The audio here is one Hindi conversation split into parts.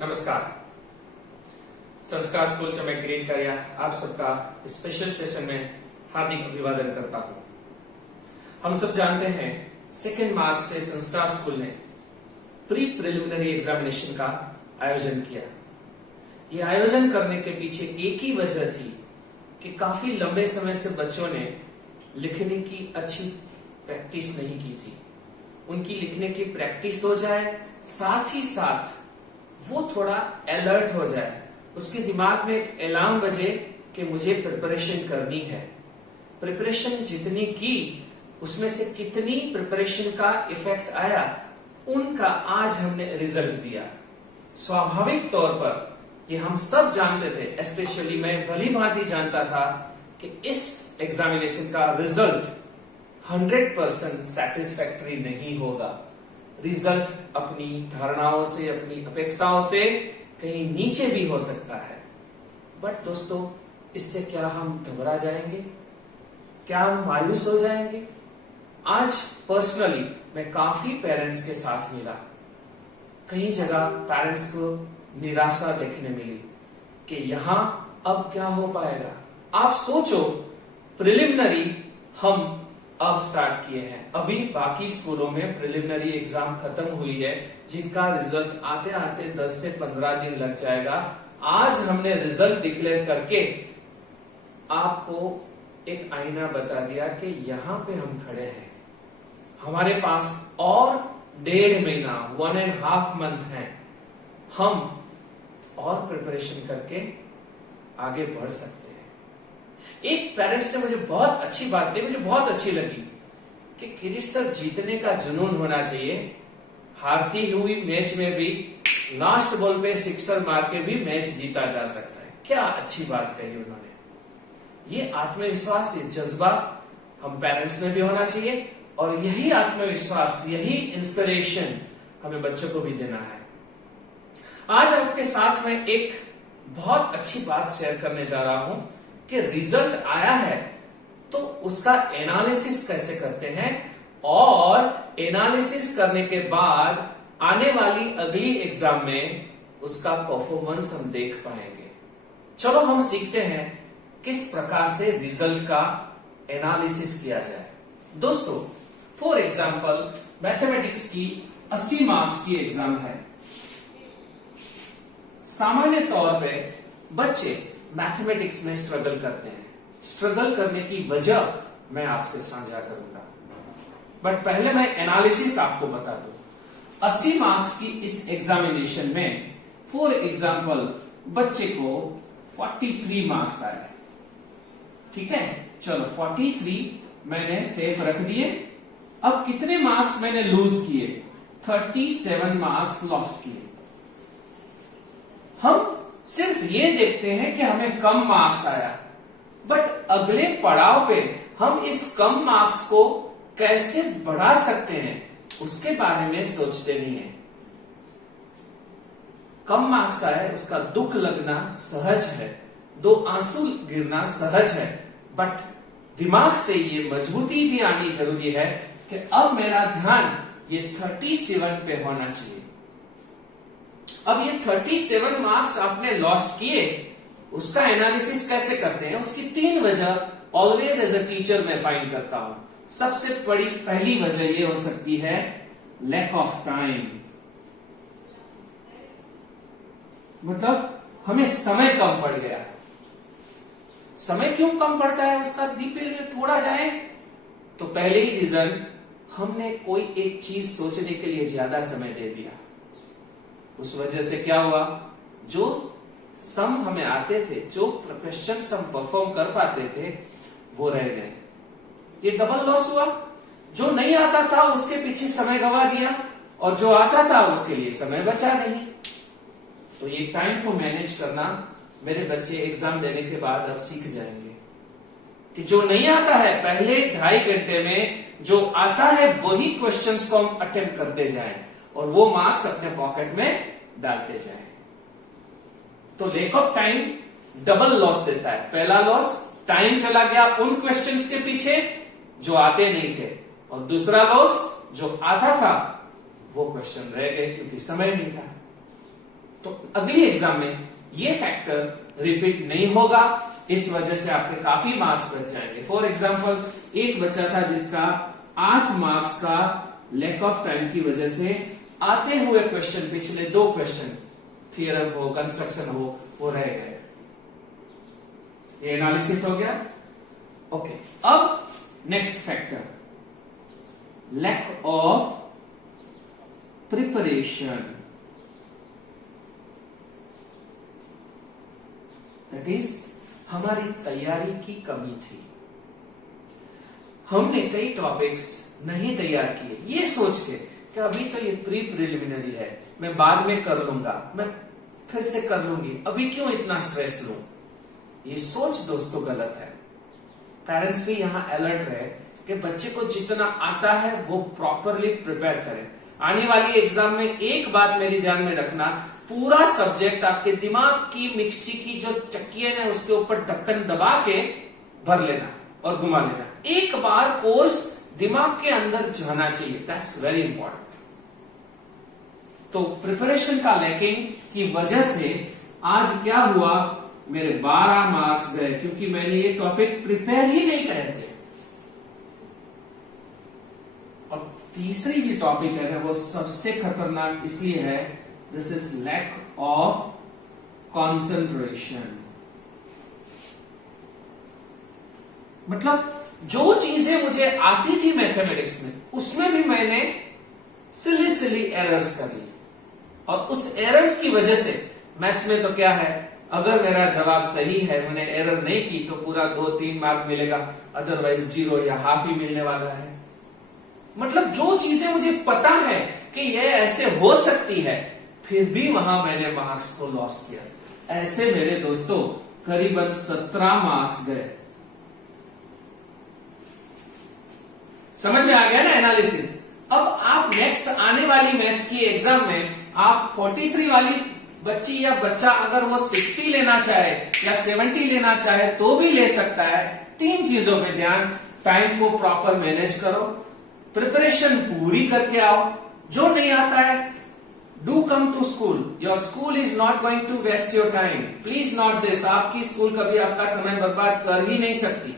नमस्कार। संस्कार स्कूल से मैं किरीट कारिया आप सबका स्पेशल सेशन में हार्दिक अभिवादन करता हूं। हम सब जानते हैं 2 मार्च से संस्कार स्कूल ने प्री प्रिलिमिनरी एग्जामिनेशन का आयोजन किया। ये आयोजन करने के पीछे एक ही वजह थी कि काफी लंबे समय से बच्चों ने लिखने की अच्छी प्रैक्टिस नहीं की थी। उनकी लिखने की प्रैक्टिस हो जाए, साथ ही साथ वो थोड़ा अलर्ट हो जाए, उसके दिमाग में एक अलार्म बजे कि मुझे प्रिपरेशन करनी है। प्रिपरेशन जितनी की उसमें से कितनी प्रिपरेशन का इफेक्ट आया, उनका आज हमने रिजल्ट दिया। स्वाभाविक तौर पर ये हम सब जानते थे, स्पेशली मैं भली भांति जानता था कि इस एग्जामिनेशन का रिजल्ट 100% सैटिस्फैक्टरी नहीं होगा। रिजल्ट अपनी धारणाओं से, अपनी अपेक्षाओं से कहीं नीचे भी हो सकता है। बट दोस्तों, इससे क्या हम घबरा जाएंगे? क्या हम मायूस हो जाएंगे? आज पर्सनली मैं काफी पेरेंट्स के साथ मिला। कई जगह पेरेंट्स को निराशा देखने मिली कि यहां अब क्या हो पाएगा। आप सोचो, प्रिलिमिनरी हम अब स्टार्ट किए हैं, अभी बाकी स्कूलों में प्रिलिमिनरी एग्जाम खत्म हुई है, जिनका रिजल्ट आते आते 10 से 15 दिन लग जाएगा। आज हमने रिजल्ट डिक्लेयर करके आपको एक आईना बता दिया कि यहां पे हम खड़े हैं। हमारे पास और 1.5 महीना 1.5 मंथ है, हम और प्रिपरेशन करके आगे बढ़ सकते हैं। एक पेरेंट्स ने मुझे बहुत अच्छी बात कही, मुझे बहुत अच्छी लगी कि किरीट सर, जीतने का जुनून होना चाहिए। हारती हुई मैच में भी लास्ट बॉल पे सिक्सर मार के भी मैच जीता जा सकता है। क्या अच्छी बात कही उन्होंने। ये आत्मविश्वास, ये जज्बा हम पेरेंट्स में भी होना चाहिए, और यही आत्मविश्वास, यही इंस्पिरेशन हमें बच्चों को भी देना है। आज आपके साथ में एक बहुत अच्छी बात शेयर करने जा रहा हूं कि रिजल्ट आया है तो उसका एनालिसिस कैसे करते हैं, और एनालिसिस करने के बाद आने वाली अगली एग्जाम में उसका परफॉर्मेंस हम देख पाएंगे। चलो हम सीखते हैं किस प्रकार से रिजल्ट का एनालिसिस किया जाए। दोस्तों, फॉर एग्जाम्पल मैथमेटिक्स की 80 मार्क्स की एग्जाम है। सामान्य तौर पे बच्चे मैथमेटिक्स में स्ट्रगल करते हैं। स्ट्रगल करने की वजह मैं आपसे साझा करूंगा, बट पहले मैं एनालिसिस आपको बता दूं। 80 मार्क्स की इस एग्जामिनेशन में फॉर एग्जांपल बच्चे को 43 मार्क्स आए। ठीक है, चलो 43 मैंने सेफ रख दिए। अब कितने मार्क्स मैंने लूज किए? 37 मार्क्स लॉस्ट किए। हम सिर्फ ये देखते हैं कि हमें कम मार्क्स आया, बट अगले पड़ाव पे हम इस कम मार्क्स को कैसे बढ़ा सकते हैं उसके बारे में सोचते नहीं है। कम मार्क्स आए, उसका दुख लगना सहज है, 2 आंसू गिरना सहज है, बट दिमाग से ये मजबूती भी आनी जरूरी है कि अब मेरा ध्यान ये 37 पे होना चाहिए। अब ये 37 मार्क्स आपने लॉस्ट किए, उसका एनालिसिस कैसे करते हैं? उसकी 3 वजह ऑलवेज एज अ टीचर मैं फाइंड करता हूं। सबसे बड़ी पहली वजह ये हो सकती है लैक ऑफ टाइम, मतलब हमें समय कम पड़ गया। समय क्यों कम पड़ता है, उसका डिटेल में थोड़ा जाए तो पहले ही रीजन, हमने कोई एक चीज सोचने के लिए ज्यादा समय दे दिया। उस वजह से क्या हुआ, जो सम हमें आते थे, जो क्वेश्चन हम परफॉर्म कर पाते थे, वो रह गए। ये डबल लॉस हुआ। जो नहीं आता था उसके पीछे समय गवा दिया, और जो आता था उसके लिए समय बचा नहीं। तो ये टाइम को मैनेज करना मेरे बच्चे एग्जाम देने के बाद अब सीख जाएंगे कि जो नहीं आता है पहले 2.5 घंटे में जो आता है वही क्वेश्चंस को हम अटेम्प्ट करते जाएं, और वो मार्क्स अपने पॉकेट में डालते जाएं। तो lack of time double loss देता है। पहला लॉस, टाइम चला गया उन क्वेश्चंस के पीछे जो आते नहीं थे, और दूसरा लॉस, जो आता था वो क्वेश्चन रह गए क्योंकि समय नहीं था। तो अगली एग्जाम में ये फैक्टर रिपीट नहीं होगा, इस वजह से आपके काफी मार्क्स बच जाएंगे। फॉर एग्जाम्पल, एक बच्चा था जिसका 8 मार्क्स का लैक ऑफ टाइम की वजह से आते हुए क्वेश्चन, पिछले 2 क्वेश्चन थियरम हो, कंस्ट्रक्शन हो, वो रह गए। ये एनालिसिस हो गया। ओके, अब next factor, lack of preparation, that is हमारी तैयारी की कमी थी। हमने कई टॉपिक्स नहीं तैयार किए, ये सोच के कि अभी तो ये प्री प्रिलिमिनरी है, मैं बाद में कर लूंगा, मैं फिर से कर लूंगी, अभी क्यों इतना स्ट्रेस लूं। ये सोच दोस्तों गलत है। पेरेंट्स भी यहां अलर्ट रहे कि बच्चे को जितना आता है वो प्रॉपरली प्रिपेयर करें। आने वाली एग्जाम में एक बात मेरी ध्यान में रखना, पूरा सब्जेक्ट आपके दिमाग की मिक्सी की जो चक्कियां है उसके ऊपर ढक्कन दबा के भर लेना और घुमा लेना। एक बार कोर्स दिमाग के अंदर जाना चाहिए, दैट्स वेरी इंपॉर्टेंट। तो प्रिपरेशन का लैकिंग की वजह से आज क्या हुआ, मेरे 12 मार्क्स गए, क्योंकि मैंने ये टॉपिक प्रिपेयर ही नहीं करे थे। और तीसरी जो टॉपिक है वो सबसे खतरनाक इसलिए है, this is lack of concentration. मतलब जो चीजें मुझे आती थी मैथमेटिक्स में, उसमें भी मैंने सिली एरर्स कर ली, और उस एरर्स की वजह से मैथ्स में तो क्या है, अगर मेरा जवाब सही है, मैंने एरर नहीं की, तो पूरा 2-3 मार्क मिलेगा, अदरवाइज 0 या हाफ ही मिलने वाला है। मतलब जो चीजें मुझे पता है कि ये ऐसे हो सकती है, फिर भी वहां मैंने मार्क्स को लॉस किया। ऐसे मेरे दोस्तों करीबन 17 मार्क्स गए। समझ में आ गया ना एनालिसिस। अब आप नेक्स्ट आने वाली मैथ्स की एग्जाम में आप 43 वाली बच्ची या बच्चा अगर वो 60 लेना चाहे या 70 लेना चाहे तो भी ले सकता है। 3 चीजों पे ध्यान, टाइम को प्रॉपर मैनेज करो, प्रिपरेशन पूरी करके आओ, जो नहीं आता है do come to school, your school is not going to waste your time, please not this. आपकी स्कूल कभी आपका समय बर्बाद कर ही नहीं सकती।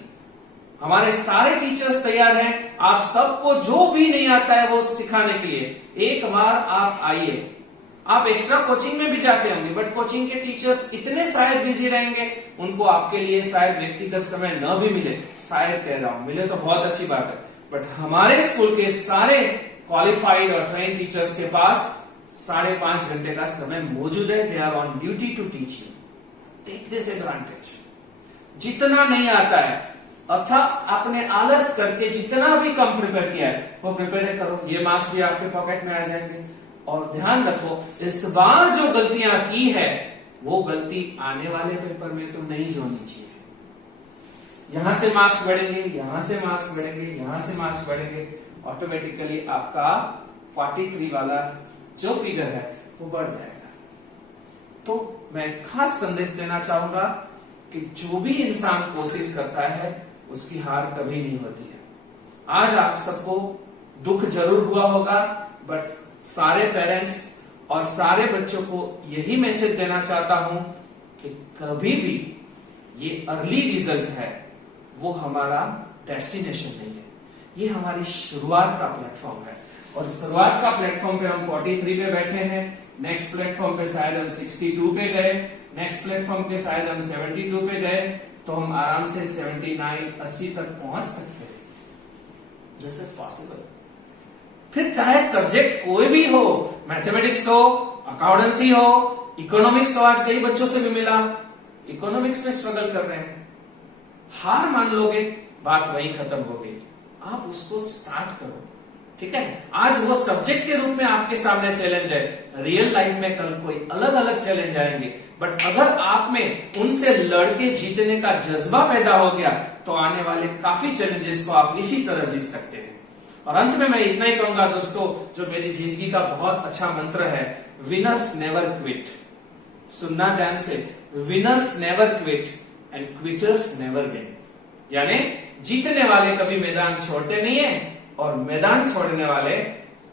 हमारे सारे टीचर्स तैयार हैं, आप सबको जो भी नहीं आता है वो सिखाने के लिए। एक बार आप आइए। आप एक्स्ट्रा कोचिंग में भी जाते होंगे, बट कोचिंग के टीचर्स इतने शायद बिजी रहेंगे, उनको आपके लिए शायद व्यक्तिगत समय न भी मिले। शायद कह रहा हूं, मिले तो बहुत अच्छी बात है, बट हमारे स्कूल के सारे क्वालिफाइड और ट्रेन टीचर्स के पास 5.5 घंटे का समय मौजूद है। They are on duty to teach you, take this advantage. जितना नहीं आता है अथा अपने आलस करके जितना भी कम प्रिपेयर किया है वो प्रिपेयर करो, ये मार्क्स भी आपके पॉकेट में आ जाएंगे। और ध्यान रखो, इस बार जो गलतियां की है वो गलती आने वाले पेपर में तो नहीं होनी चाहिए। यहां से मार्क्स बढ़ेंगे, यहां से मार्क्स बढ़ेंगे, यहां से मार्क्स बढ़ेंगे, ऑटोमेटिकली आपका 43 वाला जो फिगर है वो बढ़ जाएगा। तो मैं खास संदेश देना चाहूंगा कि जो भी इंसान कोशिश करता है उसकी हार कभी नहीं होती है। आज आप सबको दुख जरूर हुआ होगा, बट सारे पेरेंट्स और सारे बच्चों को यही मैसेज देना चाहता हूं कि कभी भी ये अर्ली रिजल्ट है वो हमारा डेस्टिनेशन नहीं है, ये हमारी शुरुआत का प्लेटफॉर्म है। और शुरुआत का प्लेटफॉर्म पे हम 43 पे बैठे हैं, नेक्स्ट प्लेटफॉर्म पे शायद हम 62 पे गए, नेक्स्ट प्लेटफॉर्म पे शायद हम 72 पे गए, तो हम आराम से 79, 80 तक पहुंच सकते हैं। This is possible. फिर चाहे सब्जेक्ट कोई भी हो, मैथमेटिक्स हो, अकाउंटेंसी हो, इकोनॉमिक्स हो। आज कई बच्चों से भी मिला, इकोनॉमिक्स में स्ट्रगल कर रहे हैं। हार मान लोगे, बात वहीं खत्म हो गई। आप उसको स्टार्ट करो, ठीक है। आज वो सब्जेक्ट के रूप में आपके सामने चैलेंज है, रियल लाइफ में कल कोई अलग अलग चैलेंज आएंगे, बट अगर आप में उनसे लड़के जीतने का जज्बा पैदा हो गया तो आने वाले काफी चैलेंजेस को आप इसी तरह जीत सकते हैं। और अंत में मैं इतना ही कहूंगा दोस्तों, जो मेरी जिंदगी का बहुत अच्छा मंत्र है, विनर्स नेवर क्विट। सुनना ध्यान से, winners never quit and quitters never win. यानी जीतने वाले कभी मैदान छोड़ते नहीं है और मैदान छोड़ने वाले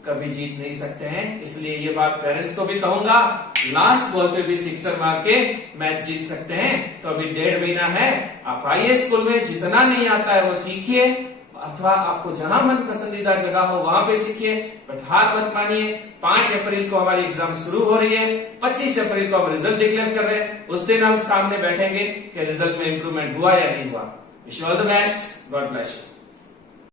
कभी जीत नहीं सकते हैं। इसलिए ये बात पेरेंट्स को भी कहूंगा, लास्ट बॉल पे भी सिक्सर मार के मैच जीत सकते हैं। तो अभी 1.5 महीना है, आप आइए स्कूल में, जितना नहीं आता है वो सीखिए, अथवा आपको जहां मन पसंदीदा जगह हो वहां पे सीखिए, बट हार मत मानिए। 5 अप्रैल को हमारी एग्जाम शुरू हो रही है, 25 अप्रैल को हम रिजल्ट डिक्लेयर कर रहे हैं। उस दिन हम सामने बैठेंगे कि रिजल्ट में इंप्रूवमेंट हुआ या नहीं हुआ। Wish you all the best, God bless you.